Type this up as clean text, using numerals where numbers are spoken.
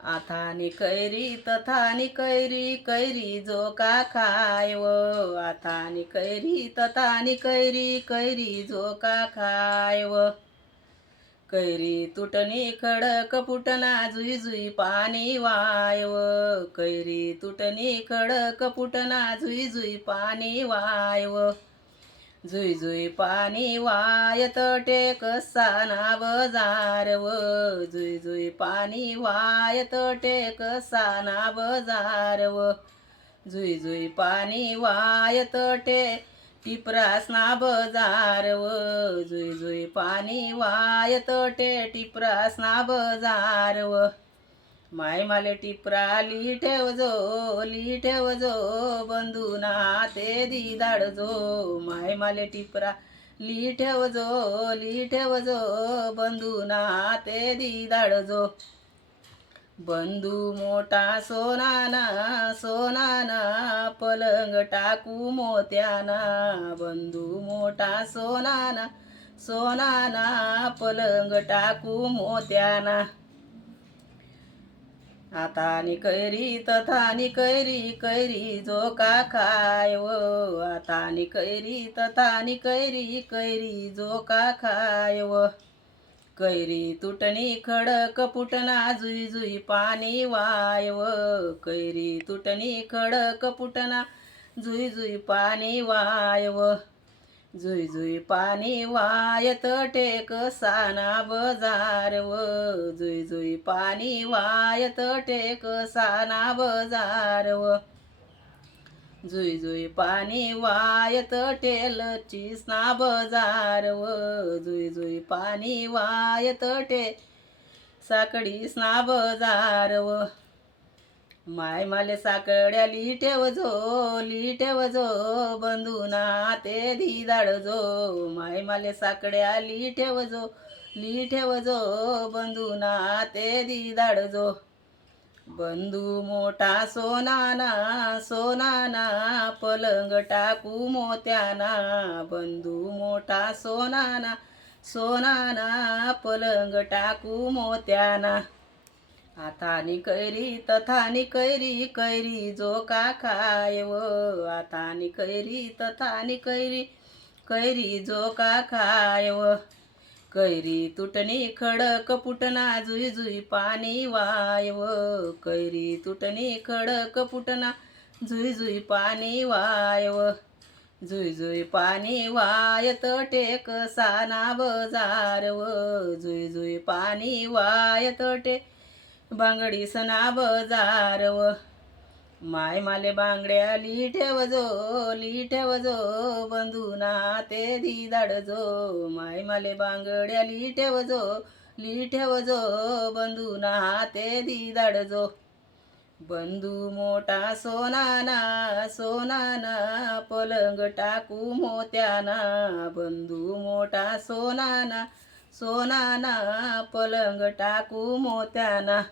आथानी कैरी तथानी कैरी, कैरी जो का खाय व. आथानी कैरी तथानी कैरी, कैरी जो का खाय व. कैरी तुटणी खडक फुटना, जुई जुई पाणी वाय व. कैरी तुटणी खडक फुटना, जुई जुई पाणी वाय व. जुई जुई पाणी वायत टेक साना बजार व. जुई जुई पाणी वायत टेक साना बजार व. जुई जुई पाणी वायत टे टिपरासना बजार व. जुई जुई पाणी वायत टे टिपरासना बजार व. माय माले टिपरा ली ठेव जो बंधुना ते दिदाड जो. माय माले टिपरा ली ठेव जो बंधुना ते दिदाड जो. बंधू मोठा सोनाना सोनाना, पलंग टाकू मोत्याना. बंधू मोठा सोनाना सोनाना, पलंग टाकू मोत्याना. आतानी कैरी तथानी कैरी, कैरी जो का खाय व. आतानी कैरी तथानी कैरी, कैरी जो का खाय व. कैरी तुटणी खडक फुटना, जुई जुई पाणी वाय व. कैरी तुटणी खडक फुटना, जुई जुई पाणी वाय व. जुई जुई पाणी वायत टेक साना बजार व. जुई जुई पाणी वायत टेक साना बजार व. जुई जुई पाणी वायत टेल चिसना बजार व. जुई जुई पाणी वायत टे साकडीसना बजार व. माय माले साकड्या ली ठेव जो बंधुना ते दिदाड जो. माय माले साकड्या ली ठेव जो बंधुना ते दिदाड जो. बंधू मोठा सोनाना सोनाना, पलंग टाकू मोत्याना. बंधू मोठा सोनाना सोनाना, पलंग टाकू मोत्याना. आथानी कैरी तथानी कैरी, कैरी जो का खाय व. आथानी कैरी तथानी कैरी, कैरी जो का खाय व. कैरी तुटणी खडक फुटना, जुई जुई पाणी वाय व. कैरी तुटणी खडक फुटना, जुई जुई पाणी वाय व. जुई जुई पाणी वायत टेक साना बजार व. जुई जुई पाणी वायत टे बांगडीसना बजार व. माय माले बांगड्या ली ठेव जो बंधुना ते दिदाड जो. माय माले बांगड्या ली ठेव जो बंधुना ते दिदाड जो. बंधू मोठा सोनाना सोनाना, पलंग टाकू मोत्याना. बंधू मोठा सोनाना सोनाना, पलंग टाकू मोत्याना.